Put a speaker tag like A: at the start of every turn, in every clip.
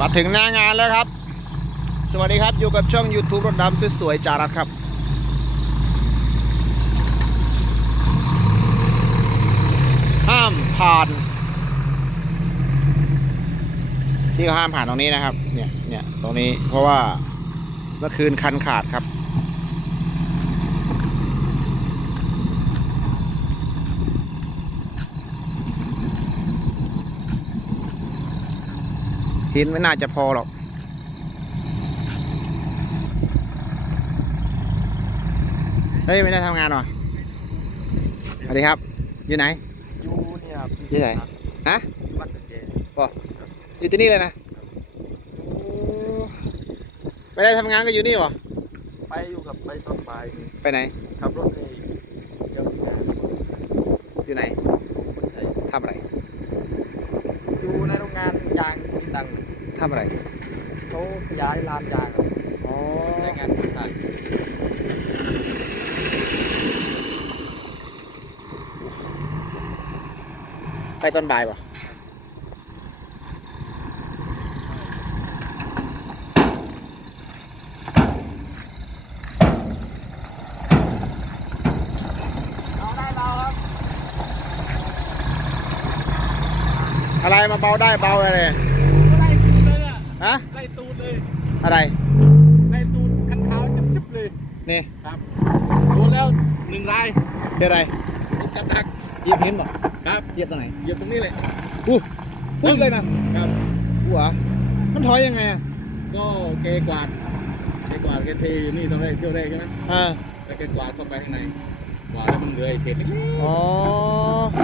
A: มาถึงหน้างานแล้วครับ สวัสดีครับอยู่กับช่อง YouTube รถดำสวยๆจารัสครับ ห้ามผ่าน ที่เขาห้ามผ่านตรงนี้นะครับ เนี่ยเนี่ยตรงนี้เพราะว่าเมื่อคืนคันขาดครับ หินไม่น่าจะพอหรอกเฮ้ยไม่ได้ทำงานหรอสวัสดีครับ อยู่ไหน
B: อยู่เนี่ยครับ
A: อยู่ไหนฮะ
B: วัดตะเก
A: อยู่ที่นี่เลยนะโอ้ไม่ได้ทำงานก็อยู่นี่เหรอ
B: ไปอยู่กับไปตอนบ่ายนี่
A: ไปไหน
B: ขับรถไปเดี๋ยวสิงาน
A: อยู่ไหน
B: คนไทย
A: ทำอะไร
B: อยู่ในโรงงานยางสีตัง
A: ทำอะไร
B: เขาขยายลานยางครับ
A: อ๋อ
B: ใช้งานบริษัท
A: ไปตอนบ่ายป่ะ
B: เอาได้เราครับ
A: อะไรมาเบาได้เบาอะไร
B: ไล่ตูดเลยเนี่ย
A: ฮะ
B: ไล่ตูดเลย
A: อะไร
B: ไล่ตูดคันขาวจิ๊บๆเลย
A: นี่
B: ครับโดนแล้วหนึ่งราย
A: เป็นอะไร
B: ผมจับหนัก
A: เหยียบหินป่ะ
B: ครับ
A: เหยียบตรงไหน
B: เหยียบตรงนี้เลย
A: อู้พูดเลยนะครับอู้เหรอมันถอยยังไงอะ
B: ก็เกกวาดเกกวาดเกเทนี่ตอนแรกเที่ยวแรกใช่ไหม
A: อ่า
B: แล้วแกกวาดเข้าไปข้างในกวาดแล้วมันเหลือไอ้เศษเล็ก
A: อ๋อ
B: ๆ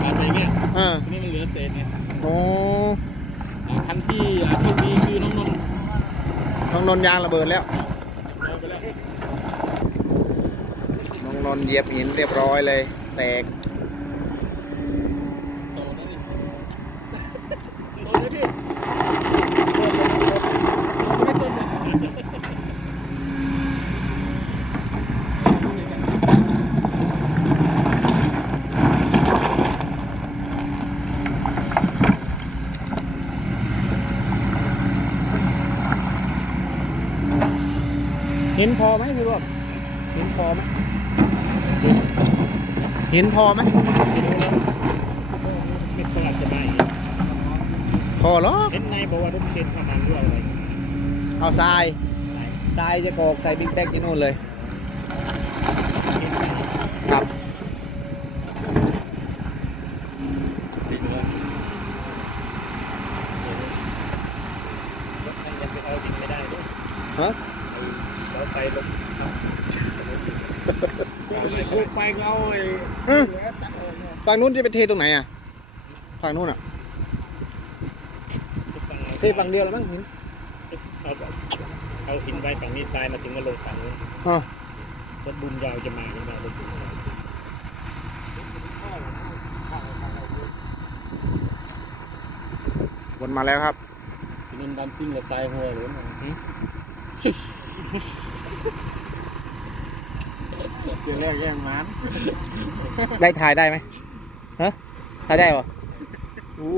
B: กวาดไปอย่างเงี้ย
A: อ่า
B: ทีนี้มันเหลือเศษไง
A: โอ้
B: คันที่อาโชคดีคือน้องนนท์
A: น้องนนท์ยางระเบิดแล้ว
B: เอาไปแล้ว
A: น้องนนท์เหยียบหินเรียบร้อยเลย แตก
B: โตนะนี่โตเลยพี่ไม่โตเลย
A: หินพอไหมพี่รวบหินพอไหมหินพอไหม
B: ไม่ต้องอาจจะมาอีก
A: พอเหรอ
B: เห็นในบอกว่ารถเคนทำงานด้วยอะไร
A: เอาทรายทรายจะกรอกใส่บิ๊กแบกที่นู่นเลย ครับ
B: ไปดูรถคันยังไปเอาดินไม่ได้ด้วย
A: ฮะ
B: เสาไฟลงพูด ไปก็เอาไอ้
A: อืมฝั่งนู้นจะไปเทตรงไหนอะ ฝั่งนู้นอะ เทฝั่งเดียวแล้วมั้งหิน
B: เอาเอาหินไปฝั่งนี้ทรายมาถึงก็ลงฝั่งนู้น
A: อ๋อ
B: รถบุญยาวจะมาจะมารถบุญยาว
A: วนมาแล้วครับ
B: ทีนั้นดันซิ่งกับทรายหัวหรือมัน หึ
A: เดี๋ยวแรกแย่งมันได้ถ่ายได้ไหมฮะถ่ายได้ปะอู้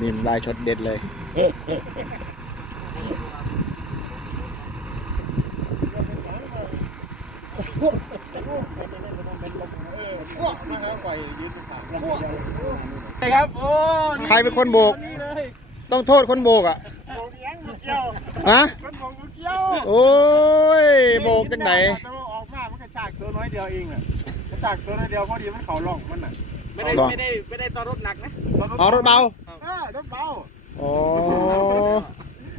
A: นี่มันได้ช็อตเด็ดเลย
B: ใช่ครับโอ้
A: ใครเป็นคนโบก
B: นี่เลย
A: ต้องโทษคนโบกอะ
C: ผมเลี้ยงลูกเกี้ยว
A: ฮะ
C: คนผมลูกเกี้ยว
A: โอ้ยโบกจังไหน
C: นกระชากตัวน้อยเดียวเองอะกระชากตัวน้อยเดียวพอดีมันเข่าล่องมันอะ
B: ไม่ได้
A: เอาเหรอ
B: ไม่ได้ไม่ได้ตอนรถหนักนะ
A: อ๋อรถเบา
C: เออรถเบา
A: โอ้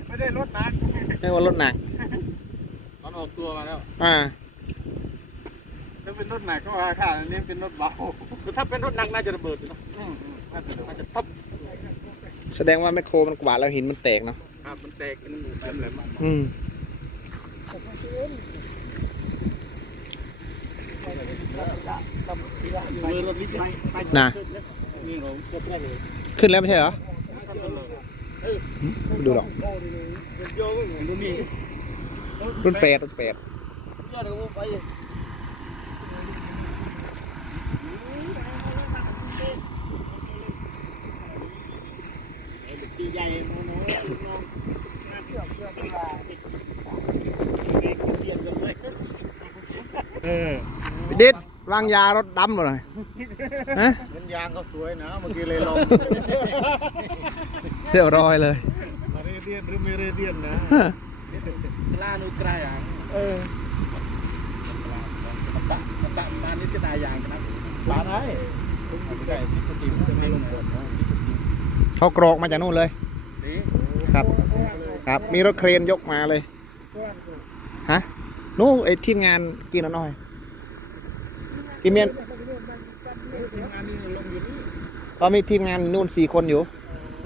C: ไม่ได้รถหนัก
A: ไม่ว่ารถหนัก
B: ตอนออกตัวมาแล้ว
A: อ่า
C: ถ้าเป็นรถหนักก็ว่าค่ะอันนี้เป็นรถเบา
B: คือถ้าเป็นรถหนักน่าจะระเบิดอยู่เนอะ
C: อืมอืมน่าจะดู
B: น่าจะทับ
A: แสดงว่าแมคโครมันกวาดแล้วหินมันแตกเนาะ
B: ครับมันแตกเป็นแหลมๆมัน
A: อืม
B: มือรถวิทย์ไป
A: น่ะ
B: นี่เราก็ได้เลย
A: ขึ้นแล้วไม่ใช่เหรอไม่ดูหรอก
B: ดูนี่
A: รุ่นแปดรุ่นแปด
B: ยอดเลยไป
A: วางยารถดำเลยฮะ
B: เงินยางเขาสวยนะเมื่อกี้เลยลอง
A: เรียบร้อยเลย
B: เรเดียนหรือไม่เรเดียนนะ
C: กล้านูไกลอะเออตะตะบ้านนี้เสียดายอย่างนะ
B: ร้านไหนไม่ได้ที่ปกติมันจะไม่ลงบนนะที่ปกติ
A: เขากรอกมาจากนู่นเลย
C: ดี
A: ครับ ครับมีรถเครนยกมาเลยฮะนู่นไอ้ทีมงานกินน้อย พี่เมียนก็มีทีมงานนู่นสี่คนอยู่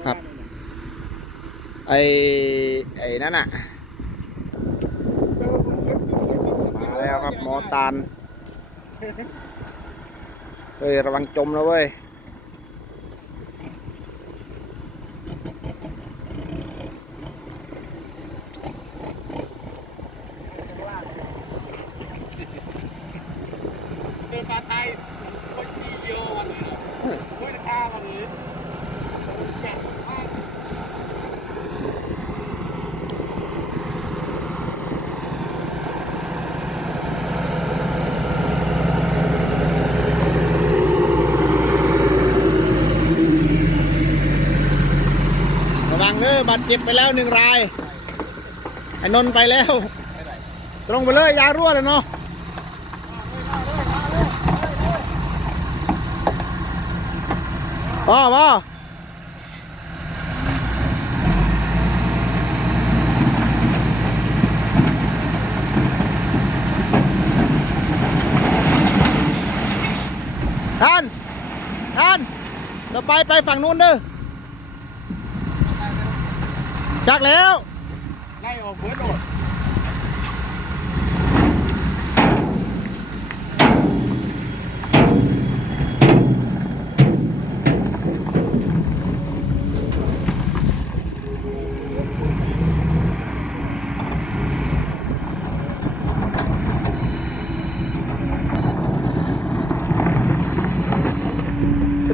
A: ครับ ไอ้ไอ้นั่นอะ มาแล้วครับหมอตาลเฮ้ยระวังจมนะเว้ย
C: เป็นฟ้าไทยคนซีเดียววันนี้คุยข้าวันนี้แกะมาก
A: ระวังเนอบาดเจ็บไปแล้วหนึ่งราย ไอ้นนท์ไปแล้ว ตรงไปเลย ยารั่วเลยเนาะ พ่อพ่อท่านท่านต่อไปไปฝั่งนู้นเด้อจักแล้ว
C: ไล่ออกเบิดโดด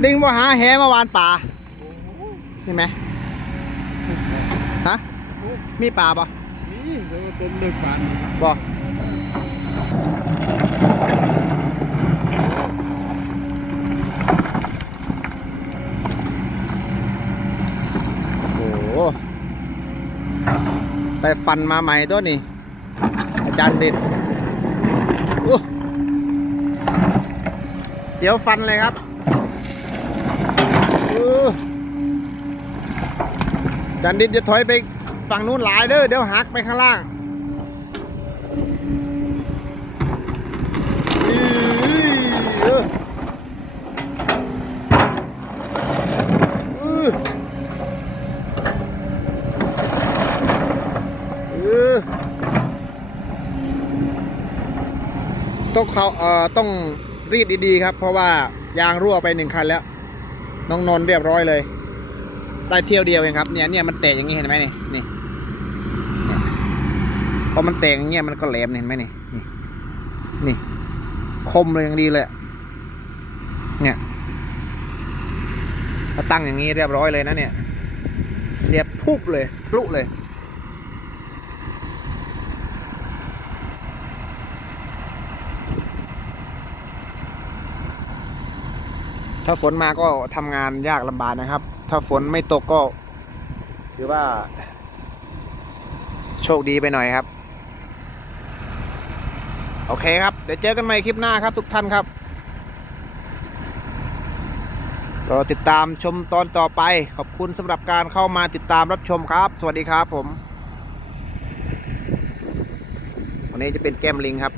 A: ดิงว่าหาแหเมื่อวานป่าเห็นไหมฮะมีป่าปะ
B: นี่เดี๋ยวต้มเลือกฝัน
A: บ่โอ้โหไปฟันมาใหม่ตัวนี้ อาจารย์เด็ดเสียวฟันเลยครับ จารย์เด็ดจะถอยไปฝั่งนู้นหลายเด้อเดี๋ยวหักไปข้างล่างต้องเขาเอ่อต้องรีดดีๆครับ เพราะว่ายางรั่วไปหนึ่งคันแล้ว น้องนนเรียบร้อยเลย ได้เที่ยวเดียวเองครับ เนี่ยเนี่ยมันแตกอย่างนี้เห็นไหมนี่นี่เนี่ยพอมันแตกอย่างเงี้ยมันก็แหลมเห็นไหมนี่นี่นี่ คมเลยอย่างดีเลยเนี่ยตั้งอย่างนี้เรียบร้อยเลยนะเนี่ย เสียบพุบเลยพลุเลย ถ้าฝนมาก็ทำงานยากลำบากนะครับ ถ้าฝนไม่ตกก็ถือว่า โชคดีไปหน่อยครับ โอเคครับ เดี๋ยวเจอกันใหม่คลิปหน้าครับทุกท่านครับรอติดตามชมตอนต่อไป ขอบคุณสำหรับการเข้ามาติดตามรับชมครับ สวัสดีครับผม วันนี้จะเป็นแก้มลิงครับ